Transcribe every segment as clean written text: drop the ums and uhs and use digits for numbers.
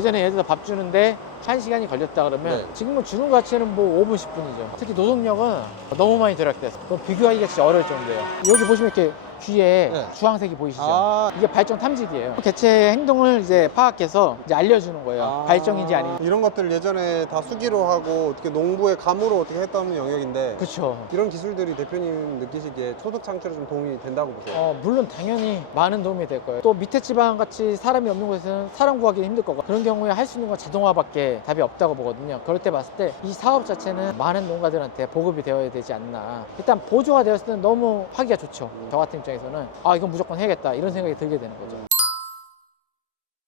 예전에 예를 들어 밥 주는데 1시간이 걸렸다 그러면 네. 지금은 주는 것 자체는 뭐 5분, 10분이죠. 특히 노동력은 너무 많이 절약돼서 비교하기가 진짜 어려울 정도예요. 여기 보시면 이렇게 귀에 네. 주황색이 보이시죠? 아. 이게 발정 탐지기예요. 개체의 행동을 이제 파악해서 이제 알려주는 거예요. 발정인지 아닌지. 이런 것들 예전에 다 수기로 하고 어떻게 농부의 감으로 어떻게 했던 영역인데 그렇죠. 이런 기술들이 대표님 느끼시기에 소득 창출에 좀 도움이 된다고 보세요? 물론 당연히 많은 도움이 될 거예요. 또 밑에 지방 같이 사람이 없는 곳에서는 사람 구하기 힘들 거고 그런 경우에 할 수 있는 건 자동화밖에 답이 없다고 보거든요. 그럴 때 봤을 때 이 사업 자체는 많은 농가들한테 보급이 되어야 되지 않나. 일단 보조가 되었을 때는 너무 하기가 좋죠. 저 같은 입장에서는 이건 무조건 해야겠다 이런 생각이 들게 되는 거죠.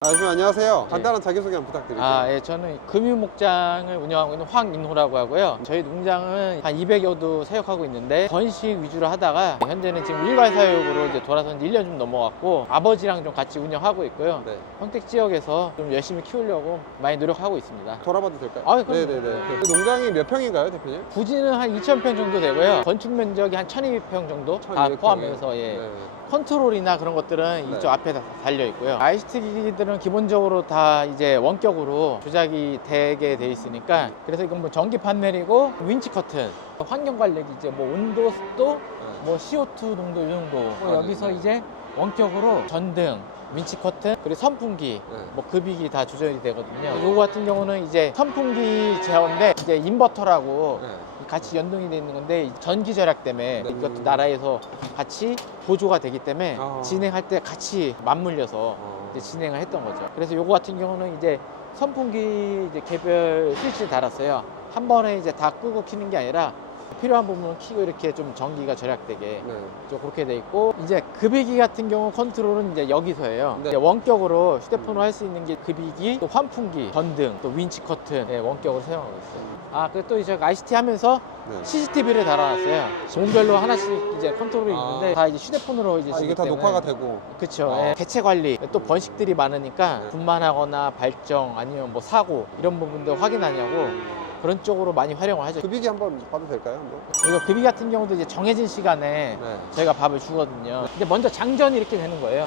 대표님 안녕하세요. 네. 간단한 자기소개 한번 부탁드릴게요. 예, 저는 금유목장을 운영하고 있는 황인호라고 하고요. 저희 농장은 한 200여 도 사육하고 있는데 건식 위주로 하다가 현재는 지금 일괄 사육으로 이제 돌아선 지 1년 좀 넘어갔고 아버지랑 좀 같이 운영하고 있고요. 네. 평택 지역에서 좀 열심히 키우려고 많이 노력하고 있습니다. 돌아봐도 될까요? 그럼요. 네네네. 농장이 몇 평인가요, 대표님? 부지는 한 2,000평 정도 되고요. 건축 면적이 한 1,200평 정도 다 1200 포함해서 예. 네. 컨트롤이나 그런 것들은 네. 이쪽 앞에 다 달려 있고요. ICT 기기들은 기본적으로 다 이제 원격으로 조작이 되게 돼 있으니까 그래서 이건 뭐 전기 판넬이고 윈치 커튼, 환경 관리 이제 뭐 온도, 습도, 뭐 CO2 농도 이 정도. 여기서 네. 이제 원격으로 전등, 윈치 커튼, 그리고 선풍기, 네. 뭐 급이기 다 조절이 되거든요. 요거 같은 경우는 이제 선풍기 제어인데 이제 인버터라고 네. 같이 연동이 돼 있는 건데 전기 절약 때문에 네. 이것도 나라에서 같이 보조가 되기 때문에 아. 진행할 때 같이 맞물려서 이제 진행을 했던 거죠. 그래서 요거 같은 경우는 이제 선풍기 이제 개별 스위치를 달았어요. 한 번에 이제 다 끄고 켜는 게 아니라 필요한 부분은 켜고 이렇게 좀 전기가 절약되게 네. 좀 그렇게 돼 있고 이제 급이기 같은 경우 컨트롤은 이제 여기서예요. 네. 이제 원격으로 휴대폰으로 할 수 있는 게 급이기, 또 환풍기, 전등, 또 윈치 커튼 원격으로 사용하고 있어요. 그리고 또 이제 ICT 하면서 네. CCTV를 달아놨어요. 존별로 하나씩 이제 컨트롤이 아. 있는데 다 이제 휴대폰으로 이제 이게 다 녹화가 되고. 그렇죠. 아. 개체 관리 또 번식들이 많으니까 네. 분만하거나 발정 아니면 뭐 사고 이런 부분들 확인하냐고 그런 쪽으로 많이 활용을 하죠. 급이기 한번 봐도 될까요? 한번? 이거 급이 같은 경우도 이제 정해진 시간에 네. 저희가 밥을 주거든요. 근데 먼저 장전이 이렇게 되는 거예요.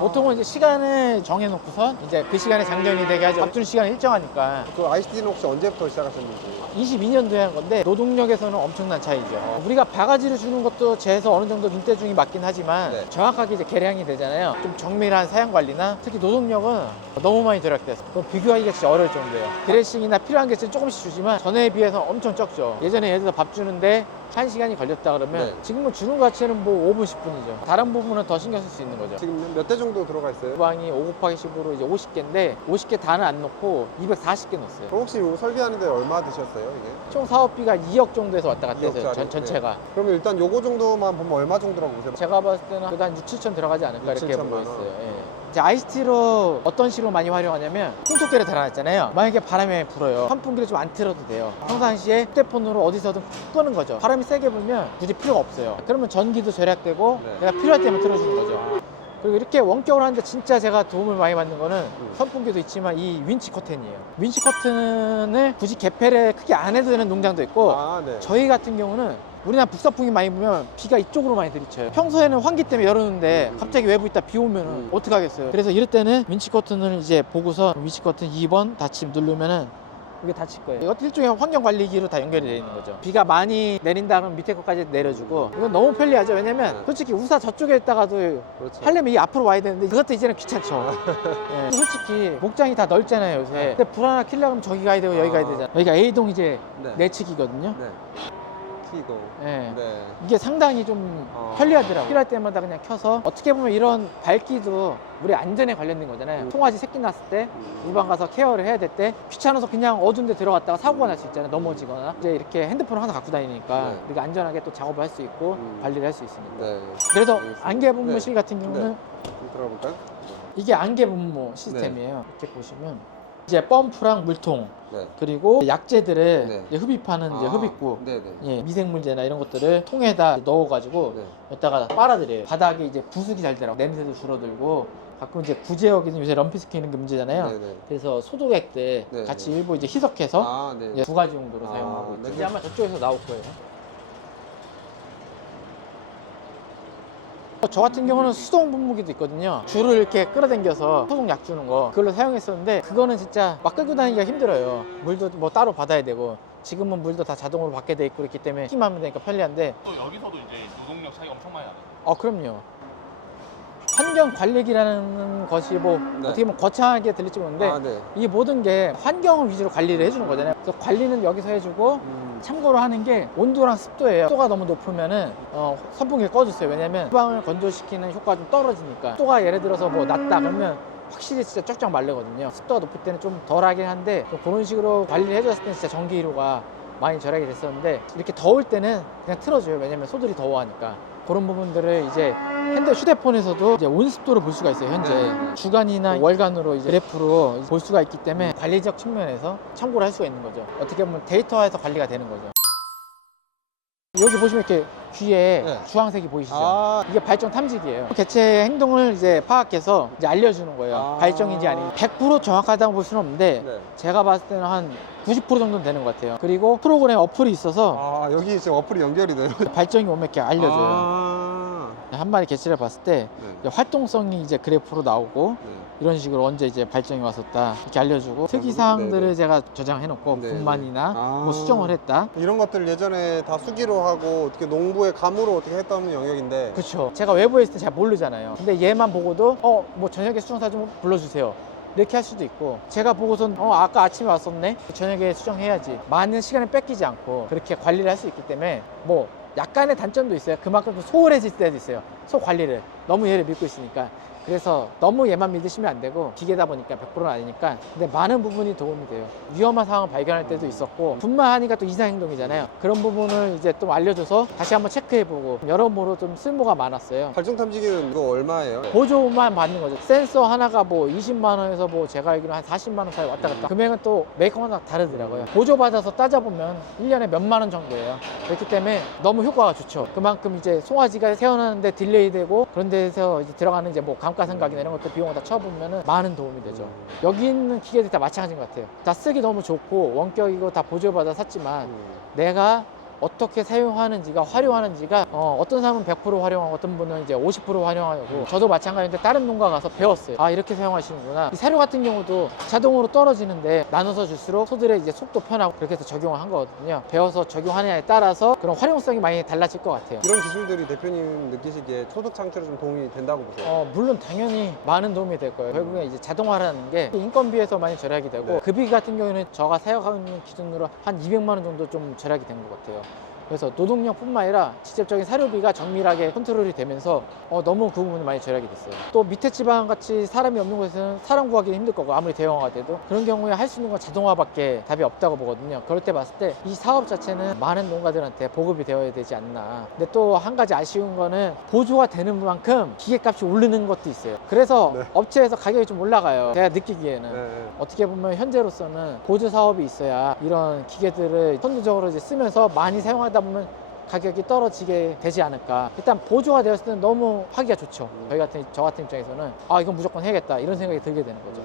보통은 이제 시간을 정해놓고선 이제 그 시간에 장전이 되게 하죠. 밥 주는 시간이 일정하니까. 그 ICT는 혹시 언제부터 시작하셨는지? 22년도에 한 건데 노동력에서는 엄청난 차이죠. 우리가 바가지를 주는 것도 재에서 어느 정도 눈대중이 맞긴 하지만 네. 정확하게 이제 계량이 되잖아요. 좀 정밀한 사양 관리나 특히 노동력은 너무 많이 절약돼서 비교하기가 진짜 어려울 정도예요. 드레싱이나 필요한 개체는 조금씩 주지만 전에 비해서 엄청 적죠. 예전에 예를 들어 밥 주는데 1시간이 걸렸다 그러면 네. 지금은 주는 것 자체는 뭐 5분, 10분이죠. 다른 부분은 더 신경 쓸 수 있는 거죠. 지금 몇 대 정도 들어가 있어요? 주방이 5 곱하기 10으로 이제 50개인데 50개 다는 안 넣고 240개 넣었어요. 그럼 혹시 이거 설비하는데 얼마 드셨어요, 이게? 총 사업비가 2억 정도에서 왔다 갔다 했어요. 2억짜리? 전체가. 그러면 일단 요거 정도만 보면 얼마 정도라고 보세요? 제가 봤을 때는 그래도 한 6, 7천 들어가지 않을까 6, 이렇게 7천만 보고 원. 있어요. 이제 ICT로 어떤 식으로 많이 활용하냐면 풍속개를 달아놨잖아요. 만약에 바람이 불어요. 선풍기를 좀 안 틀어도 돼요. 평상시에 휴대폰으로 어디서든 끄는 거죠. 바람이 세게 불면 굳이 필요가 없어요. 그러면 전기도 절약되고 네. 내가 필요할 때만 틀어주는 거죠. 그리고 이렇게 원격으로 하는데 진짜 제가 도움을 많이 받는 거는 선풍기도 있지만 이 윈치 커튼이에요. 윈치 커튼을 굳이 개폐를 크게 안 해도 되는 농장도 있고 네. 저희 같은 경우는 우리나라 북서풍이 많이 불면 비가 이쪽으로 많이 들이쳐요. 평소에는 환기 때문에 열어놓는데 갑자기 외부 있다 비 오면은 어떡하겠어요. 그래서 이럴 때는 윈치 커튼을 이제 보고서 윈치 커튼 2번 닫힘 누르면은 이게 닫힐 거예요. 이것도 일종의 환경 관리기로 다 연결이 되어 있는 거죠. 비가 많이 내린다 그러면 밑에 것까지 내려주고 이건 너무 편리하죠. 왜냐면 솔직히 우사 저쪽에 있다가도 그렇죠. 하려면 이 앞으로 와야 되는데 그것도 이제는 귀찮죠. 네. 솔직히 목장이 다 넓잖아요 요새. 근데 불 하나 켜려고 하면 저기 가야 되고 여기 가야 되잖아요. 여기가 A동 이제 네. 내측이거든요. 네. 키고. 네. 네. 이게 상당히 좀 편리하더라고요. 필요할 때마다 그냥 켜서 어떻게 보면 이런 밝기도 우리 안전에 관련된 거잖아요. 송아지 새끼 낳았을 때 우방 가서 케어를 해야 될 때 귀찮아서 그냥 어두운 데 들어갔다가 사고가 날 수 있잖아요. 넘어지거나. 이제 이렇게 핸드폰을 하나 갖고 다니니까 네. 우리가 안전하게 또 작업을 할 수 있고 관리를 할 수 있습니다. 네. 그래서 알겠습니다. 안개 분무실 네. 같은 경우는 네. 한번 들어볼까요? 이게 안개 분무 시스템이에요. 이렇게 보시면 이제 펌프랑 물통 네. 그리고 약재들을 네. 이제 흡입하는 이제 흡입구 네네. 예, 미생물제나 이런 것들을 통에다 넣어가지고 네. 여기다가 빨아들여요. 바닥에 이제 부수기 잘 되라고 냄새도 줄어들고 가끔 이제 구제역에는 요새 럼피스크 있는 게 문제잖아요. 네네. 그래서 소독액 때 네, 같이 네. 일부 이제 희석해서 네. 이제 두 가지 용도로 아, 사용하고 있죠. 네. 이제 아마 저쪽에서 나올 거예요. 저 같은 경우는 수동 분무기도 있거든요. 줄을 이렇게 끌어당겨서 소독약 주는 거 그걸로 사용했었는데 그거는 진짜 막 끌고 다니기가 힘들어요. 물도 뭐 따로 받아야 되고 지금은 물도 다 자동으로 받게 돼 있고 그렇기 때문에 끼만 하면 되니까 편리한데 또 여기서도 이제 노동력 차이가 엄청 많이 나요. 그럼요. 환경 관리기라는 것이 뭐 네. 어떻게 보면 거창하게 들릴지 모르는데 아, 네. 이 모든 게 환경을 위주로 관리를 해주는 거잖아요. 그래서 관리는 여기서 해주고 참고로 하는 게 온도랑 습도예요. 습도가 너무 높으면은 선풍기를 꺼주세요. 왜냐면 후방을 건조시키는 효과가 좀 떨어지니까. 습도가 예를 들어서 뭐 낮다 그러면 확실히 진짜 쫙쫙 마르거든요. 습도가 높을 때는 좀 덜하긴 한데 좀 그런 식으로 관리를 해줬을 때는 진짜 전기료가 많이 절약이 됐었는데 이렇게 더울 때는 그냥 틀어줘요. 왜냐면 소들이 더워하니까. 그런 부분들을 이제 휴대폰에서도 이제 온습도를 볼 수가 있어요. 현재 네. 주간이나 월간으로 이제 그래프로 볼 수가 있기 때문에 관리적 측면에서 참고를 할 수가 있는 거죠. 어떻게 보면 데이터화해서 관리가 되는 거죠. 여기 보시면 이렇게 귀에 네. 주황색이 보이시죠? 아, 이게 발정 탐지기예요. 개체의 행동을 이제 파악해서 이제 알려주는 거예요. 아. 발정인지 아닌지. 100% 정확하다고 볼 수는 없는데 네. 제가 봤을 때는 한 90% 정도는 되는 것 같아요. 그리고 프로그램 어플이 있어서 아, 여기 지금 어플이 연결이 돼요. 발정이 오면 이렇게 알려줘요. 아, 한 마리 개체를 봤을 때 네. 활동성이 이제 그래프로 나오고 네. 이런 식으로 언제 이제 발정이 왔었다 이렇게 알려주고 특이사항들을 네네. 제가 저장해놓고 네네. 분만이나 아. 뭐 수정을 했다. 이런 것들 예전에 다 수기로 하고 어떻게 농부의 감으로 어떻게 했다는 영역인데 그렇죠. 제가 외부에 있을 때 잘 모르잖아요. 근데 얘만 보고도 뭐 저녁에 수정사 좀 불러주세요. 이렇게 할 수도 있고 제가 보고선 아까 아침에 왔었네 저녁에 수정해야지 많은 시간을 뺏기지 않고 그렇게 관리를 할 수 있기 때문에 뭐 약간의 단점도 있어요. 그만큼 또 소홀해질 때도 있어요. 소 관리를 너무 얘를 믿고 있으니까. 그래서 너무 얘만 믿으시면 안 되고 기계다 보니까 100%는 아니니까 근데 많은 부분이 도움이 돼요. 위험한 상황을 발견할 때도 있었고 분만하니까 또 이상 행동이잖아요. 그런 부분을 이제 또 알려줘서 다시 한번 체크해보고 여러모로 좀 쓸모가 많았어요. 발정 탐지기는 이거 얼마예요? 보조만 받는 거죠. 센서 하나가 뭐 20만 원에서 뭐 제가 알기로는 한 40만 원 사이 왔다 갔다. 금액은 또 메이커마다 다르더라고요. 보조 받아서 따져보면 1년에 몇만 원 정도예요. 그렇기 때문에 너무 효과가 좋죠. 그만큼 이제 송아지가 태어나는데 딜레이 되고 그런 데서 이제 들어가는 이제 뭐 감가상각이나 이런 것도 비용을 다 쳐보면은 많은 도움이 되죠. 여기 있는 기계들이 다 마찬가지인 것 같아요. 다 쓰기 너무 좋고 원격이고 다 보조받아 샀지만 내가 어떻게 사용하는지가 활용하는지가 어떤 사람은 100% 활용하고 어떤 분은 이제 50% 활용하고 저도 마찬가지인데 다른 농가 가서 배웠어요. 아 이렇게 사용하시는구나. 이 사료 같은 경우도 자동으로 떨어지는데 나눠서 줄수록 소들의 이제 속도 편하고 그렇게 해서 적용을 한 거거든요. 배워서 적용하느냐에 따라서 그런 활용성이 많이 달라질 것 같아요. 이런 기술들이 대표님 느끼시기에 소득 창출에 좀 도움이 된다고 보세요? 물론 당연히 많은 도움이 될 거예요. 결국에 이제 자동화라는 게 인건비에서 많이 절약이 되고 네. 급비 같은 경우에는 저가 사용하는 기준으로 한 200만 원 정도 좀 절약이 된 것 같아요. 그래서 노동력뿐만 아니라 직접적인 사료비가 정밀하게 컨트롤이 되면서 너무 그 부분이 많이 절약이 됐어요. 또 밑에 지방 같이 사람이 없는 곳에서는 사람 구하기는 힘들 거고 아무리 대형화가 돼도 그런 경우에 할 수 있는 건 자동화밖에 답이 없다고 보거든요. 그럴 때 봤을 때 이 사업 자체는 많은 농가들한테 보급이 되어야 되지 않나. 근데 또 한 가지 아쉬운 거는 보조가 되는 만큼 기계값이 오르는 것도 있어요. 그래서 네. 업체에서 가격이 좀 올라가요. 제가 느끼기에는. 네. 어떻게 보면 현재로서는 보조 사업이 있어야 이런 기계들을 선두적으로 이제 쓰면서 많이 사용하다 보면 가격이 떨어지게 되지 않을까. 일단 보조가 되었을 때는 너무 하기가 좋죠. 저 같은 입장에서는 이건 무조건 해야겠다 이런 생각이 들게 되는 거죠.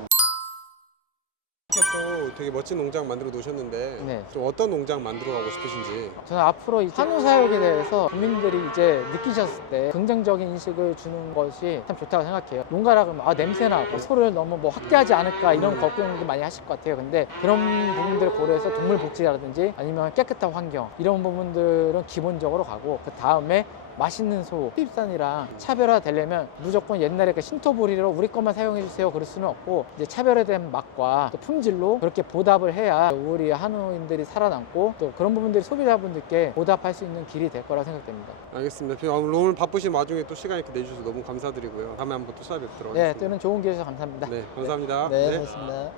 이렇게 또 되게 멋진 농장 만들어 놓으셨는데 네. 좀 어떤 농장 만들어 가고 싶으신지. 저는 앞으로 이 한우 사육에 대해서 국민들이 이제 느끼셨을 때 긍정적인 인식을 주는 것이 참 좋다고 생각해요. 농가라 그러면 냄새나고 소를 너무 뭐 확대하지 않을까 이런 걱정도 많이 하실 것 같아요. 근데 그런 부분들을 고려해서 동물 복지라든지 아니면 깨끗한 환경 이런 부분들은 기본적으로 가고 그 다음에 맛있는 소, 수입산이랑 차별화되려면 무조건 옛날에 그 신토부리로 우리 것만 사용해 주세요 그럴 수는 없고 이제 차별화된 맛과 또 품질로 그렇게 보답을 해야 우리 한우인들이 살아남고 또 그런 부분들이 소비자분들께 보답할 수 있는 길이 될 거라고 생각됩니다. 알겠습니다. 대표님 오늘 바쁘신 와중에 또 시간 이렇게 내주셔서 너무 감사드리고요. 다음에 한번 또 찾아뵙도록 네, 하겠습니다. 또는 좋은 기회 주셔서 감사합니다. 네, 감사합니다. 네, 고맙습니다.